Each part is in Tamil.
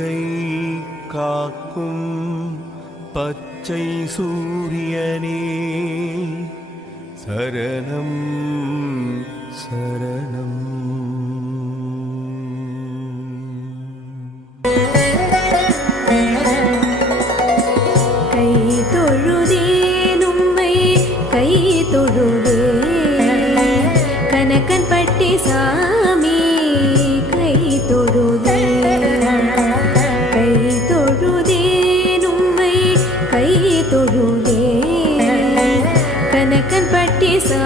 உலகை காக்கும் பச்சை சூரியனே சரணம் சரணம். கை தொழுதேன் உம்மை கை தொழுவே கனக்கன் பட்டி சா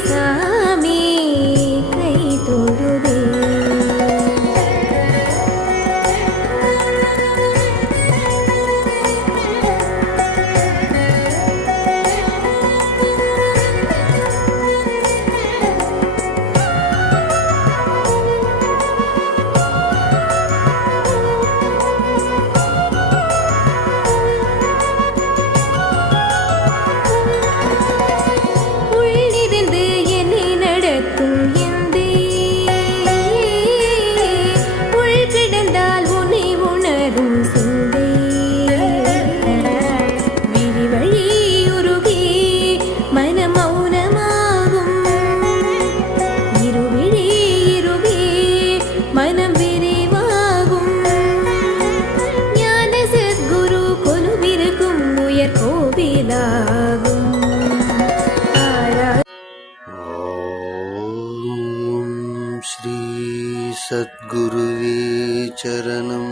reason വനം വിരിവാകും. ജ്ഞാന സദ്ഗുരു കൊലുവിരകും ഉയർ കോവിലാകും ശ്രീ സദ്ഗുരുവേ ചരണം.